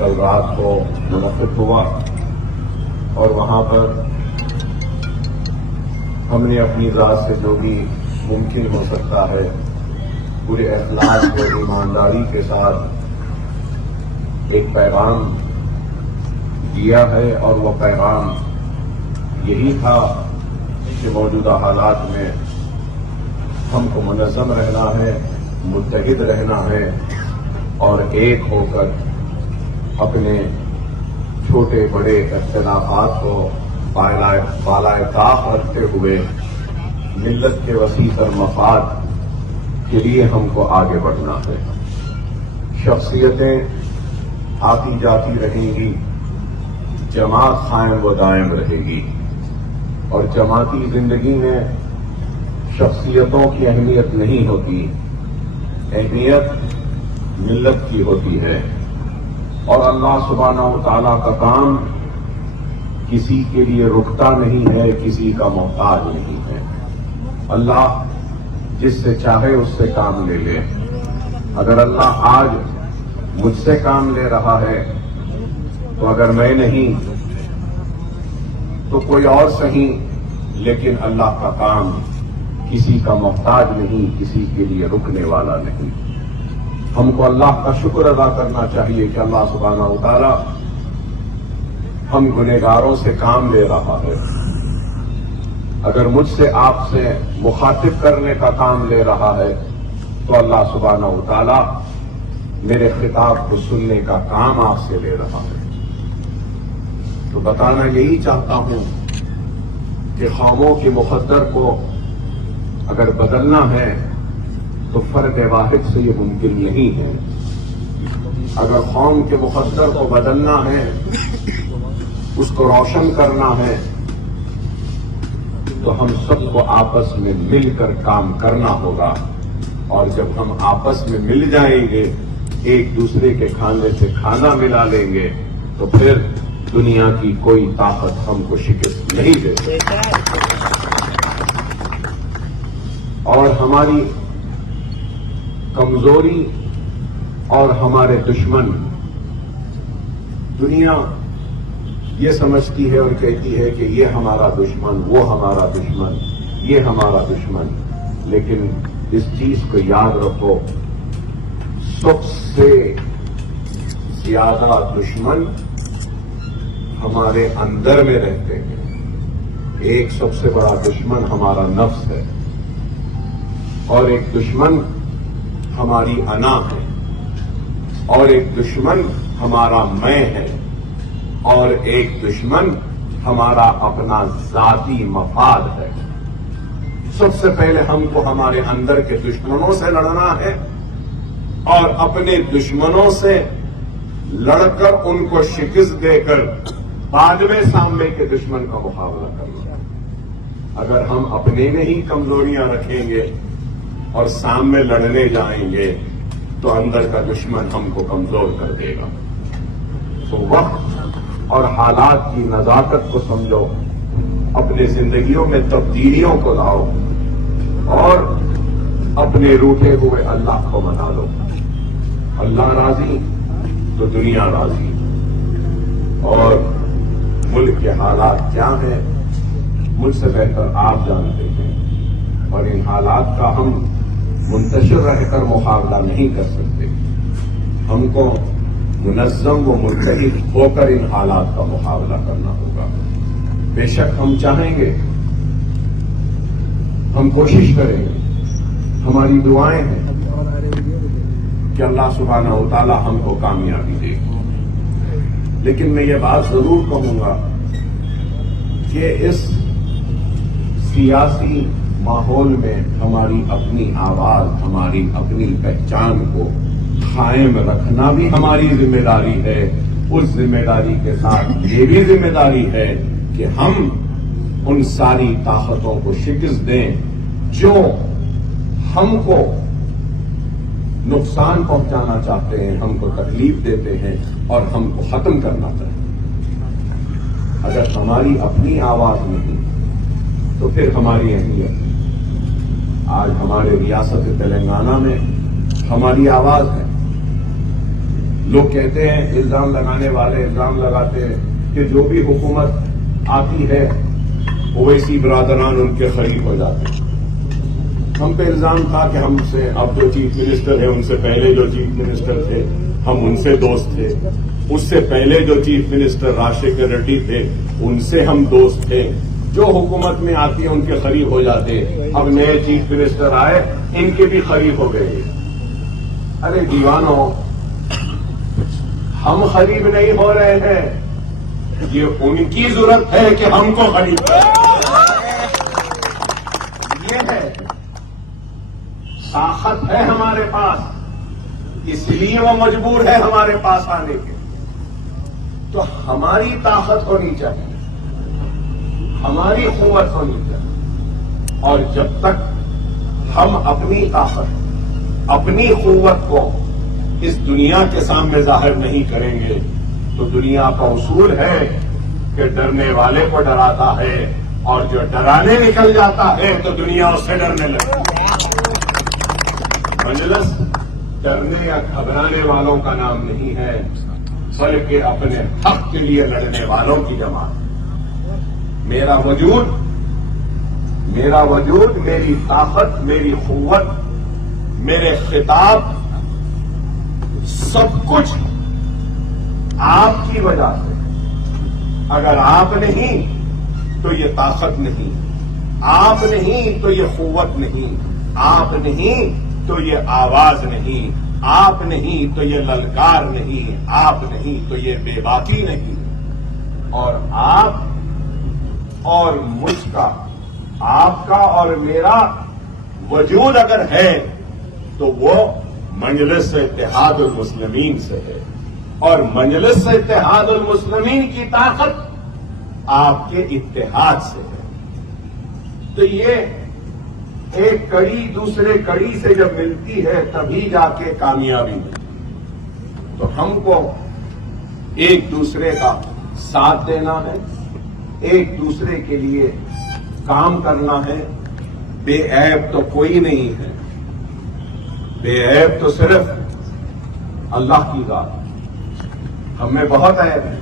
کل رات کو منعقد ہوا اور وہاں پر ہم نے اپنی ذات سے جو بھی ممکن ہو سکتا ہے پورے اخلاص اور ایمانداری کے ساتھ ایک پیغام دیا ہے، اور وہ پیغام یہی تھا کہ موجودہ حالات میں ہم کو منظم رہنا ہے، متحد رہنا ہے اور ایک ہو کر اپنے چھوٹے بڑے اختلافات کو بالائے طاق رکھتے ہوئے ملت کے وسیع تر مفاد کے لیے ہم کو آگے بڑھنا ہے۔ شخصیتیں آتی جاتی رہیں گی، جماعت قائم و دائم رہے گی، اور جماعتی زندگی میں شخصیتوں کی اہمیت نہیں ہوتی، اہمیت ملت کی ہوتی ہے۔ اور اللہ سبحانہ و تعالیٰ کا کام کسی کے لیے رکتا نہیں ہے، کسی کا محتاج نہیں ہے۔ اللہ جس سے چاہے اس سے کام لے لے۔ اگر اللہ آج مجھ سے کام لے رہا ہے تو اگر میں نہیں تو کوئی اور صحیح، لیکن اللہ کا کام کسی کا محتاج نہیں، کسی کے لیے رکنے والا نہیں۔ ہم کو اللہ کا شکر ادا کرنا چاہیے کہ اللہ سبحانہ و تعالیٰ ہم گنہگاروں سے کام لے رہا ہے۔ اگر مجھ سے آپ سے مخاطب کرنے کا کام لے رہا ہے تو اللہ سبحانہ و تعالیٰ میرے خطاب کو سننے کا کام آپ سے لے رہا ہے۔ تو بتانا یہی چاہتا ہوں کہ قوموں کے مقدر کو اگر بدلنا ہے تو فرد واحد سے یہ ممکن نہیں ہے۔ اگر قوم کے مقدر کو بدلنا ہے، اس کو روشن کرنا ہے، تو ہم سب کو آپس میں مل کر کام کرنا ہوگا، اور جب ہم آپس میں مل جائیں گے، ایک دوسرے کے کھانے سے کھانا ملا لیں گے، تو پھر دنیا کی کوئی طاقت ہم کو شکست نہیں دے سکتی۔ اور ہماری کمزوری اور ہمارے دشمن، دنیا یہ سمجھتی ہے اور کہتی ہے کہ یہ ہمارا دشمن، وہ ہمارا دشمن، یہ ہمارا دشمن، لیکن اس چیز کو یاد رکھو، سب سے زیادہ دشمن ہمارے اندر میں رہتے ہیں۔ ایک سب سے بڑا دشمن ہمارا نفس ہے، اور ایک دشمن ہماری انا ہے، اور ایک دشمن ہمارا میں ہے، اور ایک دشمن ہمارا اپنا ذاتی مفاد ہے۔ سب سے پہلے ہم کو ہمارے اندر کے دشمنوں سے لڑنا ہے، اور اپنے دشمنوں سے لڑ کر ان کو شکست دے کر بعد میں سامنے کے دشمن کا مقابلہ کرنا ہے۔ اگر ہم اپنے میں ہی کمزوریاں رکھیں گے اور سامنے لڑنے جائیں گے تو اندر کا دشمن ہم کو کمزور کر دے گا۔ تو وقت اور حالات کی نزاکت کو سمجھو، اپنے زندگیوں میں تبدیلیوں کو لاؤ، اور اپنے روٹے ہوئے اللہ کو منا لو۔ اللہ راضی تو دنیا راضی۔ اور ملک کے حالات کیا ہیں مجھ سے بہتر آپ جانتے ہیں، اور ان حالات کا ہم منتشر رہ کر مقابلہ نہیں کر سکتے۔ ہم کو منظم و متحد ہو کر ان حالات کا مقابلہ کرنا ہوگا۔ بے شک ہم چاہیں گے، ہم کوشش کریں گے، ہماری دعائیں ہیں کہ اللہ سبحانہ و تعالی ہم کو کامیابی دے۔ لیکن میں یہ بات ضرور کہوں گا کہ اس سیاسی ماحول میں ہماری اپنی آواز، ہماری اپنی پہچان کو قائم رکھنا بھی ہماری ذمہ داری ہے۔ اس ذمہ داری کے ساتھ یہ بھی ذمہ داری ہے کہ ہم ان ساری طاقتوں کو شکست دیں جو ہم کو نقصان پہنچانا چاہتے ہیں، ہم کو تکلیف دیتے ہیں اور ہم کو ختم کرنا چاہتے ہیں۔ اگر ہماری اپنی آواز نہیں تو پھر ہماری اہمیت نہیں۔ آج ہمارے ریاست تلنگانہ میں ہماری آواز ہے، لوگ کہتے ہیں، الزام لگانے والے الزام لگاتے ہیں کہ جو بھی حکومت آتی ہے اویسی برادران ان کے قریب ہو جاتے ہیں۔ ہم پہ الزام تھا کہ ہم سے اب جو چیف منسٹر ہیں ان سے پہلے جو چیف منسٹر تھے ہم ان سے دوست تھے، اس سے پہلے جو چیف منسٹر راشیکھر ریڈی تھے ان سے ہم دوست تھے، جو حکومت میں آتی ہے ان کے قریب ہو جاتے۔ اب نئے چیف منسٹر آئے ان کے بھی قریب ہو گئے۔ ارے دیوانوں، ہم قریب نہیں ہو رہے ہیں، یہ ان کی ضرورت ہے کہ ہم کو قریب کریں۔ یہ ہے طاقت ہے ہمارے پاس، اس لیے وہ مجبور ہے ہمارے پاس آنے کے۔ تو ہماری طاقت ہونی چاہیے، ہماری قوت ہونی چاہیے، اور جب تک ہم اپنی طاقت، اپنی قوت کو اس دنیا کے سامنے ظاہر نہیں کریں گے تو دنیا کا اصول ہے کہ ڈرنے والے کو ڈراتا ہے، اور جو ڈرانے نکل جاتا ہے تو دنیا اس سے ڈرنے لگتی ہے۔ مجلس ڈرنے یا گھبرانے والوں کا نام نہیں ہے، بلکہ اپنے حق کے لیے لڑنے والوں کی جماعت۔ میرا وجود، میری طاقت، میری قوت، میرے خطاب، سب کچھ آپ کی وجہ سے۔ اگر آپ نہیں تو یہ طاقت نہیں، آپ نہیں تو یہ قوت نہیں، آپ نہیں تو یہ آواز نہیں، آپ نہیں تو یہ للکار نہیں، آپ نہیں تو یہ بے باکی نہیں۔ اور آپ اور مجھ کا، آپ کا اور میرا وجود اگر ہے تو وہ مجلس اتحاد المسلمین سے ہے، اور مجلس اتحاد المسلمین کی طاقت آپ کے اتحاد سے ہے۔ تو یہ ایک کڑی دوسرے کڑی سے جب ملتی ہے تبھی جا کے کامیابی ملتی۔ تو ہم کو ایک دوسرے کا ساتھ دینا ہے، ایک دوسرے کے لیے کام کرنا ہے۔ بے عیب تو کوئی نہیں ہے، بے عیب تو صرف اللہ کی ذات۔ ہم میں بہت عیب ہے،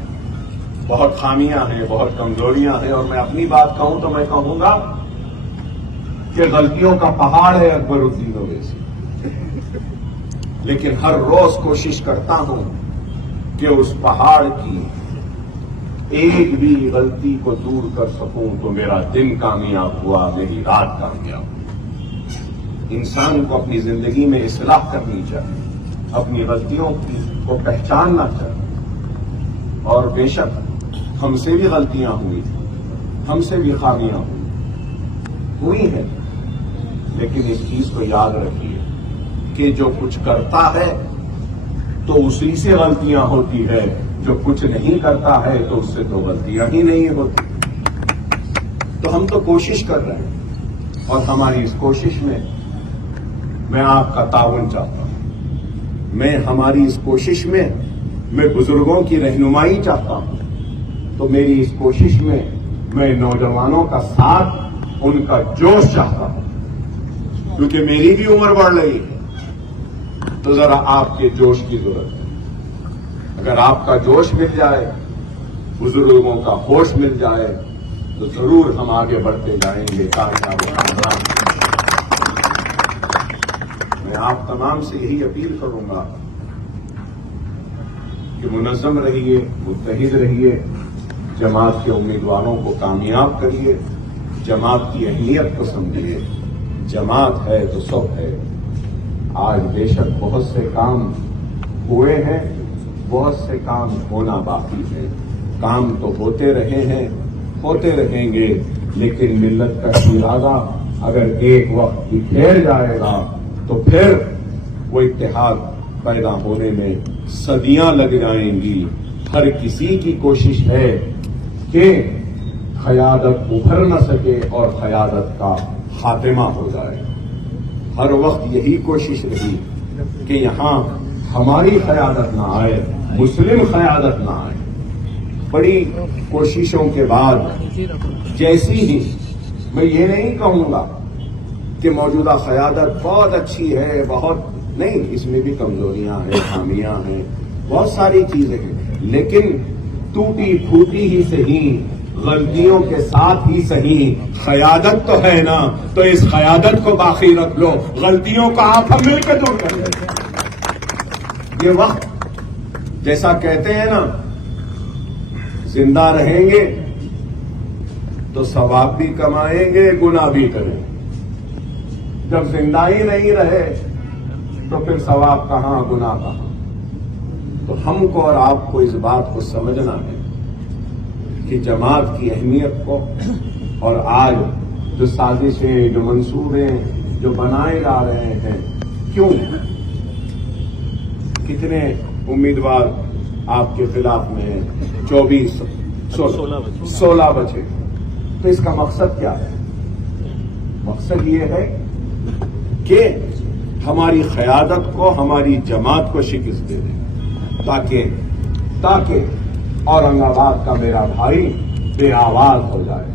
بہت خامیاں ہیں، بہت کمزوریاں ہیں، اور میں اپنی بات کہوں تو میں کہوں گا کہ غلطیوں کا پہاڑ ہے اکبر الدین اویسی، لیکن ہر روز کوشش کرتا ہوں کہ اس پہاڑ کی ایک بھی غلطی کو دور کر سکوں تو میرا دن کامیاب ہوا، میری رات کامیاب ہوئی۔ انسان کو اپنی زندگی میں اصلاح کرنی چاہیے، اپنی غلطیوں کو پہچاننا چاہیے، اور بے شک ہم سے بھی غلطیاں ہوئی، ہم سے بھی خامیاں ہوئی ہیں، لیکن اس چیز کو یاد رکھیے کہ جو کچھ کرتا ہے تو اسی سے غلطیاں ہوتی ہے، جو کچھ نہیں کرتا ہے تو اس سے تو غلطیاں ہی نہیں ہوتی۔ تو ہم تو کوشش کر رہے ہیں، اور ہماری اس کوشش میں آپ کا تعاون چاہتا ہوں، ہماری اس کوشش میں بزرگوں کی رہنمائی چاہتا ہوں۔ تو میری اس کوشش میں نوجوانوں کا ساتھ، ان کا جوش چاہتا ہوں، کیونکہ میری بھی عمر بڑھ رہی ہے، تو ذرا آپ کے جوش کی ضرورت ہے۔ اگر آپ کا جوش مل جائے، بزرگوں کا ہوش مل جائے، تو ضرور ہم آگے بڑھتے جائیں گے کامیاب خاندان۔ میں آپ تمام سے یہی اپیل کروں گا کہ منظم رہیے، متحد رہیے، جماعت کے امیدواروں کو کامیاب کریے، جماعت کی اہمیت کو سمجھیے۔ جماعت ہے تو سب ہے۔ آج بے شک بہت سے کام ہوئے ہیں، بہت سے کام ہونا باقی ہے۔ کام تو ہوتے رہے ہیں، ہوتے رہیں گے، لیکن ملت کا ارادہ اگر ایک وقت بکھیر جائے گا تو پھر وہ اتحاد پیدا ہونے میں صدیاں لگ جائیں گی۔ ہر کسی کی کوشش ہے کہ قیادت ابھر نہ سکے اور قیادت کا خاتمہ ہو جائے۔ ہر وقت یہی کوشش رہی کہ یہاں ہماری قیادت نہ آئے، مسلم قیادت نہ آئے۔ بڑی کوششوں کے بعد جیسی ہی، میں یہ نہیں کہوں گا کہ موجودہ قیادت بہت اچھی ہے، بہت نہیں، اس میں بھی کمزوریاں ہیں، خامیاں ہیں، بہت ساری چیزیں ہیں، لیکن ٹوٹی پھوٹی ہی صحیح، غلطیوں کے ساتھ ہی صحیح، قیادت تو ہے نا، تو اس قیادت کو باقی رکھ لو، غلطیوں کو آپ ہم مل کے دور کر لیں۔ یہ وقت جیسا کہتے ہیں نا، زندہ رہیں گے تو ثواب بھی کمائیں گے، گناہ بھی کریں گے۔ جب زندہ ہی نہیں رہے تو پھر ثواب کہاں، گناہ کہاں؟ تو ہم کو اور آپ کو اس بات کو سمجھنا ہے کہ جماعت کی اہمیت کو، اور آج جو سازشیں، جو منصوبے جو بنائے جا رہے ہیں، کیوں کتنے امیدوار آپ کے خلاف میں ہیں؟ 16 بچے۔ تو اس کا مقصد کیا ہے؟ مقصد یہ ہے کہ ہماری قیادت کو، ہماری جماعت کو شکست دے دیں، تاکہ اورنگ آباد کا میرا بھائی بے آواز ہو جائے،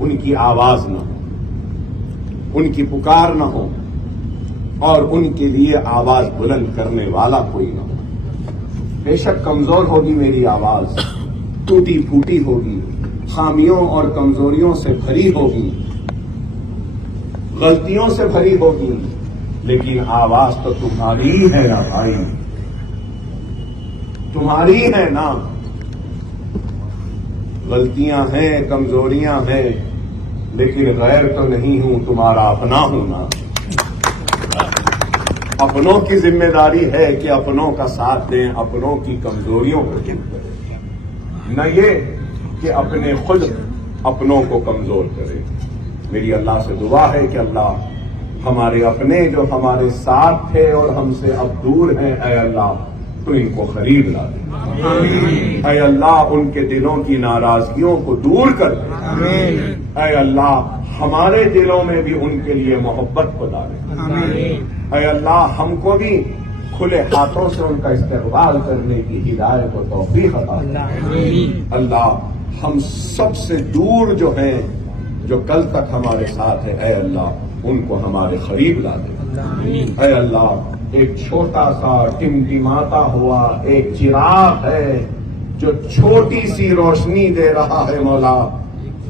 ان کی آواز نہ ہو، ان کی پکار نہ ہو، اور ان کے لیے آواز بلند کرنے والا کوئی نہ ہو۔ بے شک کمزور ہوگی میری آواز، ٹوٹی پھوٹی ہوگی، خامیوں اور کمزوریوں سے بھری ہوگی، غلطیوں سے بھری ہوگی، لیکن آواز تو تمہاری ہے نا بھائی، تمہاری ہے نا۔ غلطیاں ہیں، کمزوریاں ہیں، لیکن غیر تو نہیں ہوں، تمہارا اپنا ہوں نا۔ اپنوں کی ذمہ داری ہے کہ اپنوں کا ساتھ دیں، اپنوں کی کمزوریوں کو دور کریں، نہ یہ کہ اپنے خود اپنوں کو کمزور کریں۔ میری اللہ سے دعا ہے کہ اللہ ہمارے اپنے جو ہمارے ساتھ تھے اور ہم سے اب دور ہیں، اے اللہ تو ان کو قریب لا دے، اے اللہ ان کے دلوں کی ناراضگیوں کو دور کر دے، اے اللہ ہمارے دلوں میں بھی ان کے لیے محبت کو ڈالے، اے اللہ ہم کو بھی کھلے ہاتھوں سے ان کا استقبال کرنے کی ہدایت و توفیق عطا فرمائے۔ اللہ ہم سب سے دور جو ہیں، جو کل تک ہمارے ساتھ ہیں، اے اللہ ان کو ہمارے قریب لا دے، اے اللہ ایک چھوٹا سا ٹمٹماتا ہوا ایک چراغ ہے جو چھوٹی سی روشنی دے رہا ہے مولا،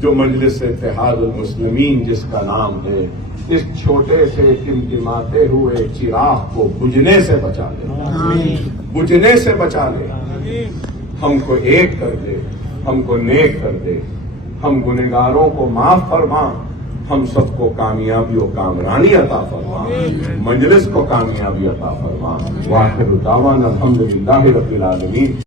جو مجلس اتحاد المسلمین جس کا نام ہے، اس چھوٹے سے ٹمٹماتے ہوئے چراغ کو بجھنے سے بچا لے، بجھنے سے بچا لے، ہم کو ایک کر دے، ہم کو نیک کر دے، ہم گنہگاروں کو معاف فرما، ہم سب کو کامیابی و کامرانی عطا فرما، مجلس کو کامیابی عطا فرما۔ وآخر دعوانا الحمدللہ رب العالمین۔